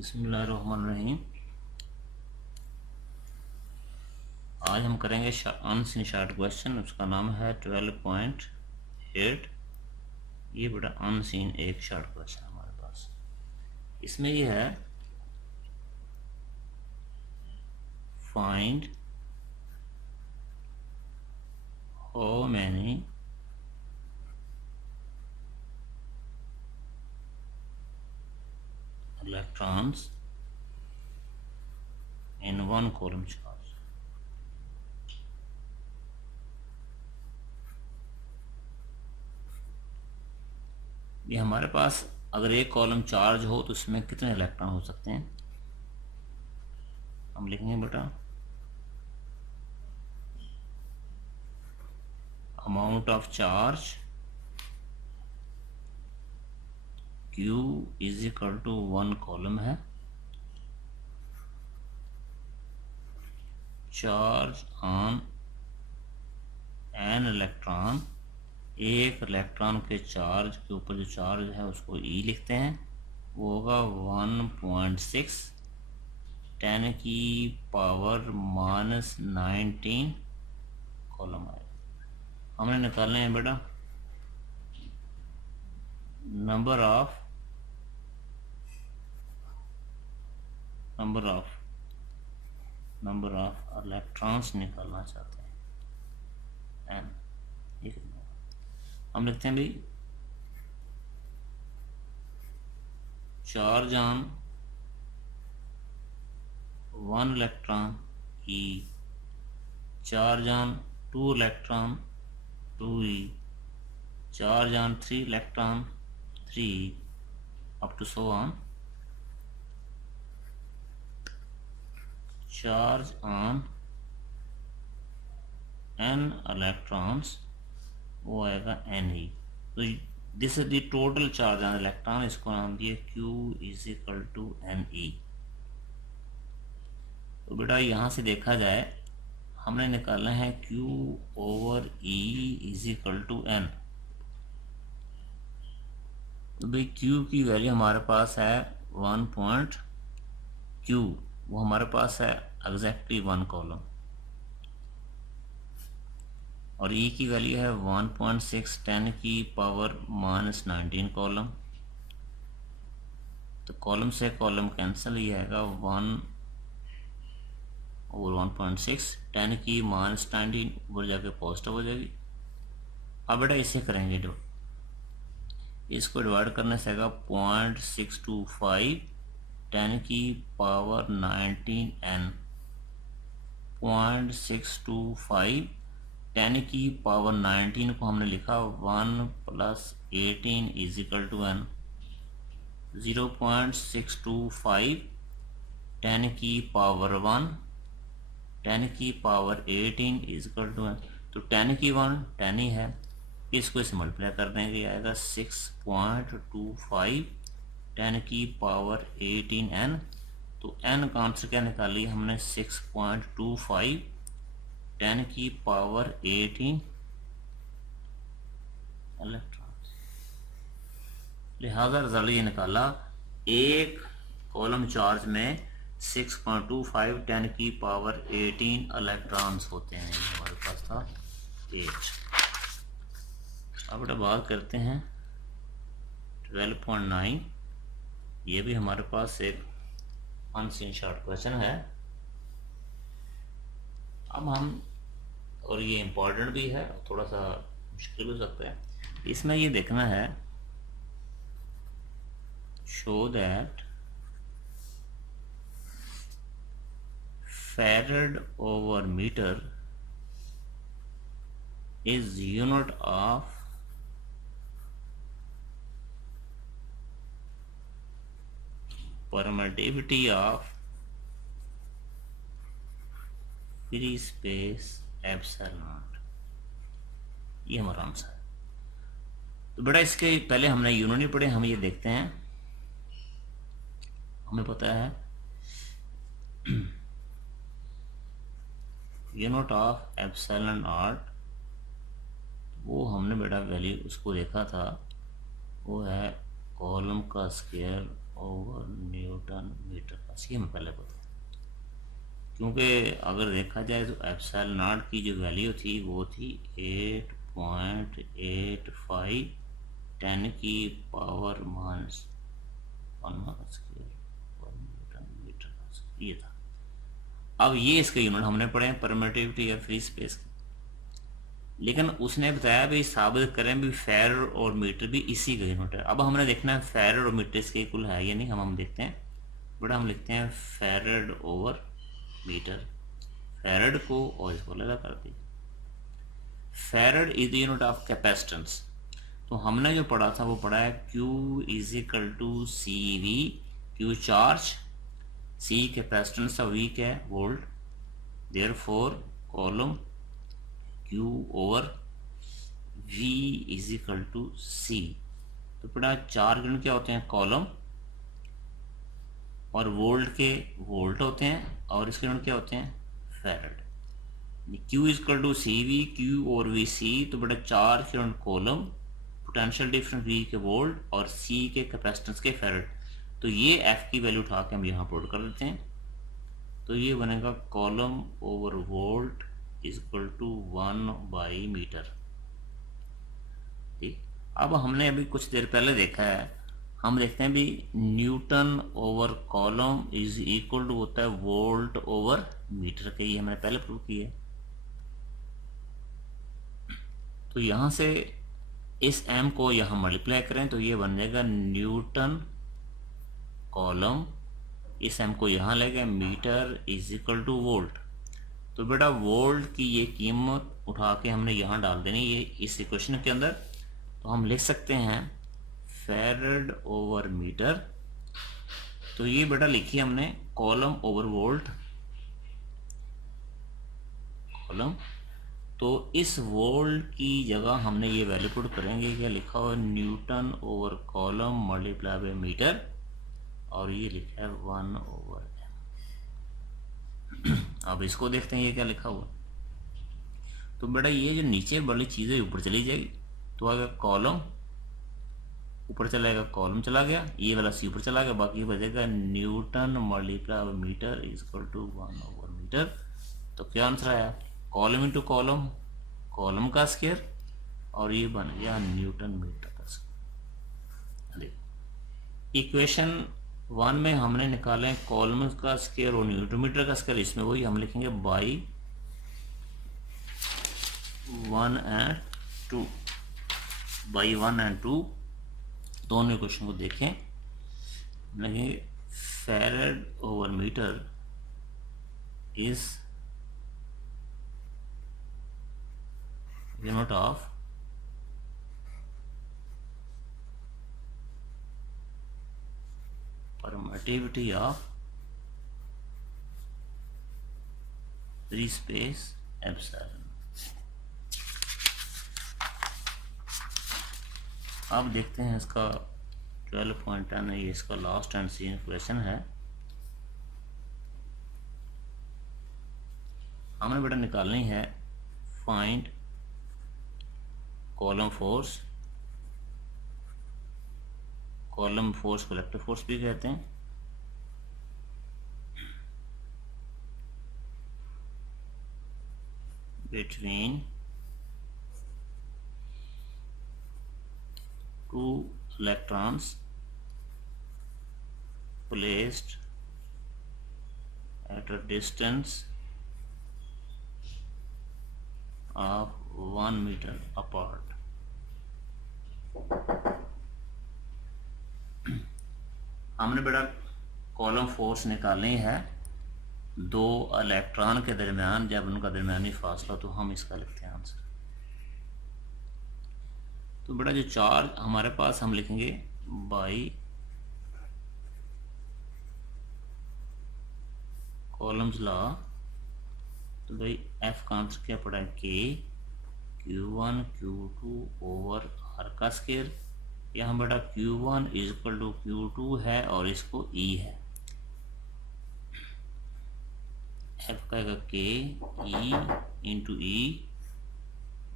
बिस्मिल्लाहिर्रहमानिर्रहीम। आज हम करेंगे अनसीन शॉर्ट क्वेश्चन। उसका नाम है 12.8। ये बड़ा अनसीन एक शॉर्ट क्वेश्चन हमारे पास। इसमें ये है find how many electrons in one coulomb charge। ये हमारे पास अगर एक कॉलम चार्ज हो तो इसमें कितने इलेक्ट्रॉन हो सकते हैं। हम लिखेंगे बेटा amount of charge Q is equal to one coulomb है, चार्ज ऑन एन इलेक्ट्रॉन, एक इलेक्ट्रॉन के चार्ज के ऊपर जो चार्ज है उसको E लिखते हैं, वो होगा 1.6 10 की पावर -19 कॉलम आएगा। हमने निकालने हैं बेटा नंबर ऑफ इलेक्ट्रॉन्स निकालना चाहते हैं एन। हम लिखते हैं भाई charge on one electron E, charge on two electron 2E, charge on three electron 3 up to so on, charge on n electrons वो आएगा Ne। तो this is the total charge on electron, इसको नाम दिए Q is equal to Ne। तो बेटा यहाँ से देखा जाए हमने निकालना है Q over E is equal to N। तो भाई Q की वैल्यू हमारे पास है 1.Q, वो हमारे पास है एग्जैक्टली वन कॉलम, और E की वैल्यू है 1.6 10 की पावर -19 कॉलम। तो कॉलम से कॉलम कैंसिल, ये आएगा 1 और 1.6 10 की -19 ऊपर जाके पॉजिटिव हो जाएगी। अब बेटा इसे करेंगे जो इसको डिवाइड करने से आएगा 0.625 10 की पावर 19n, 0.625 10 की पावर 19 को हमने लिखा 1 + 18 इज इक्वल टू n। 0.625 10 की पावर 1 10 की power 18 is equal to n। तो 10 की 1 10 ही है, इसको इसे मल्टीप्लाई कर देंगे, आएगा 6.25 10 की पावर 18n। तो n का आंसर क्या निकाली हमने 6.25 10 की पावर 18 इलेक्ट्रॉन। लिहाजा रिजल्ट ये निकाला एक कॉलम चार्ज में 6.25 10 की पावर 18 इलेक्ट्रॉन्स होते हैं। हमारे पास था 8। अब बेटा बात करते हैं 12.9। ये भी हमारे पास एक अनसीन शॉर्ट क्वेश्चन है। अब हम, और ये इम्पोर्टेंट भी है, थोड़ा सा मुश्किल हो सकता है। इसमें ये देखना है show that farad over metre is unit of permittivity of free space epsilon. ये हमारा आंसर है। तो बेटा इसके पहले हमने यूनिट नहीं पढ़े, हम ये देखते हैं। हमें पता है यूनिट ऑफ एप्सिलॉन नॉट, वो हमने बेटा वैल्यू उसको देखा था, वो है कॉलम का स्क्वायर ओवर न्यूटन मीटर। बस ये हमें पहले पता है, क्योंकि अगर देखा जाए तो एप्सिलॉन नॉट की जो वैल्यू थी वो थी 8.85 10 की पावर माइनस 1/2 ये था। अब ये इसके यूनिट हमने पढ़े हैं परमिटिविटी या फ्री स्पेस की, लेकिन उसने बताया भी साबित करें भी फेरड और मीटर भी इसी का यूनिट है। अब हमने देखना है फेरड और मीटर इसके इक्वल है या नहीं, हम देखते हैं। बड़ा हम लिखते हैं फेरड ओवर मीटर, फेरड को और इसको अलग कर दीजिए। Farad is the unit of capacitance. तो हमने जो पढ़ा था वो पढ़ा है Q is equal to C V, Q चार्ज, C कैपेसिटेंस और V क्या है volt, therefore coulomb Q over V is equal to C। तो पढ़ा चार यूनिट क्या होते हैं कॉलम, और वोल्ट के वोल्ट होते हैं, और इसके यूनिट क्या होते हैं farad. Q is equal to C V, Q और वी सी, तो बड़ा चार के unit coulomb, potential difference V के वोल्ट और C के कैपेसिटेंस के फेरड। तो ये F की वैल्यू उठा के हम यहाँ पुट कर देते हैं, तो ये बनेगा column over volt is equal to 1/मीटर। ठीक, अब हमने अभी कुछ देर पहले देखा है, हम देखते हैं भी newton over coulomb is equal to होता है वोल्ट ओवर मीटर के, ये हमने पहले प्रूव किया है। तो यहाँ से इस m को यहाँ मल्टीप्लाई करें तो ये बन जाएगा न्यूटन कॉलम, इस m को यहाँ ले गए metre is equal to volt. तो बेटा वोल्ट की ये कीमत उठा के हमने यहाँ डाल देनी ये इस इक्वेशन के अंदर। तो हम लिख सकते हैं फेरड ओवर मीटर। तो ये बेटा लिखी हमने कॉलम ओवर वोल्ट, कॉलम। तो इस वोल्ट की जगह हमने ये वैल्यू पुट करेंगे, क्या लिखा हुआ newton over coulomb multiply by metre, और ये लिखा है 1/m। अब इसको देखते हैं ये क्या लिखा हुआ। तो बेटा ये जो नीचे वाली चीज़ें ऊपर चली जाएगी, तो आगे कॉलम ऊपर चला जाएगा, कॉलम चला गया, ये वाला सी ऊपर चला गया, बाकी बचेगा newton multiply by metre is equal to 1/मीटर। तो क्या आंसर आया कॉलम इंटू कॉलम, कॉलम का स्क्वायर, और ये बन गया न्यूटन मीटर का स्क्वायर। इक्वेशन 1 में हमने निकाले कॉलम का स्क्वायर और न्यूटन मीटर का स्क्वायर, इसमें वही हम लिखेंगे बाई 1 और 2, बाई 1 और 2। दोनों इक्वेशन को देखें, लिखेंगे farad over metre is unit of permittivity of free space epsilon। अब देखते हैं इसका 12.10 ये इसका लास्ट एंड सी क्वेश्चन है। हमने बेटा निकालनी है find column force, column force collective force भी कहते हैं, between two electrons placed at a distance of 1 meter apart। हमने बेटा कॉलम फोर्स निकालनी है दो इलेक्ट्रॉन के दरमियान, जब उनका दरमियानी फासला, तो हम इसका लिखते हैं आंसर। तो बेटा जो चार्ज हमारे पास हम लिखेंगे बाई कॉलम्स लॉ। तो भाई एफ का आंसर क्या पड़ा है के Q1 Q2 ओवर आर का स्केयर। यहाँ बेटा Q1 is equal to Q2 है और इसको E है, एफ का K E into E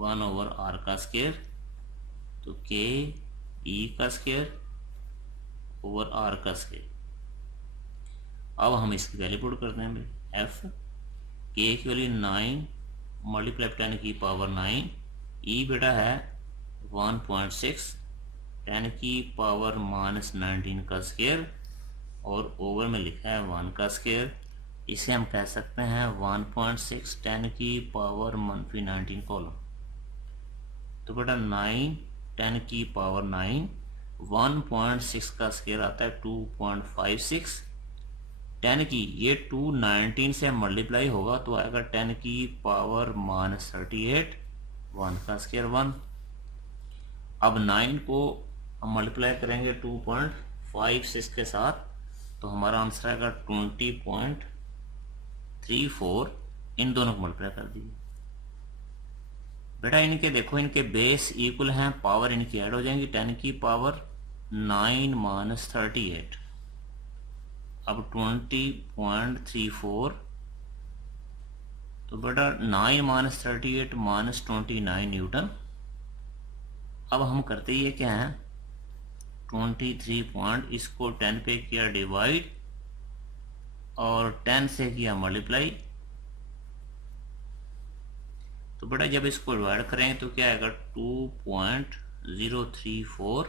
1 over R का स्केयर। तो के E का स्केयर ओवर आर का स्केयर। अब हम इसकी वैल्यू पुट करते हैं भाई, एफ के की वैल्यू 9 मल्टीप्लाई 10 की पावर 9, ई बेटा है 1.6 10 की पावर -19 का स्क्वायर और ओवर में लिखा है 1 का स्क्वायर। इसे हम कह सकते हैं 1.6 10 की पावर -19 कॉलम। तो बेटा 9 10 की पावर 9 1.6 का स्क्वायर आता है 2.56, 10 की ये 219 से मल्टीप्लाई होगा तो आएगा 10 की पावर -38, 1 का स्क्वायर 1। अब 9 को हम मल्टीप्लाई करेंगे 2.56 के साथ तो हमारा आंसर आएगा 20.34। इन दोनों को मल्टीप्लाई कर दीजिए बेटा। इनके देखो इनके बेस इक्वल हैं, पावर इनकी ऐड हो जाएंगी, 10 की पावर 9 - 38, अब 20.34। तो बेटा 9 - 38 -29 न्यूटन। अब हम करते ये क्या है, 23 पॉइंट, इसको 10 पे किया डिवाइड और 10 से किया मल्टीप्लाई। तो बेटा जब इसको डिवाइड करेंगे तो क्या आएगा 2.034,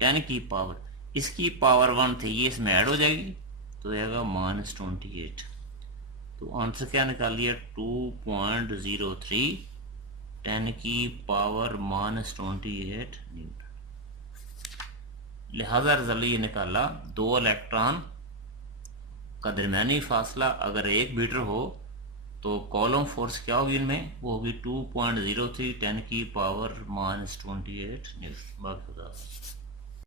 10 की पावर, इसकी पावर 1 थी ये इसमें ऐड हो जाएगी तो आएगा -28। तो आंसर क्या निकाल लिया 2.03 10 की पावर -28 न्यूटन। लिहाजा रिजल्ट ये निकाला 2 इलेक्ट्रॉन का दरमियानी फासला अगर 1 मीटर हो तो कॉलम फोर्स क्या होगी इनमें, वो होगी 2.03 10 की पावर -28 न्यूटन।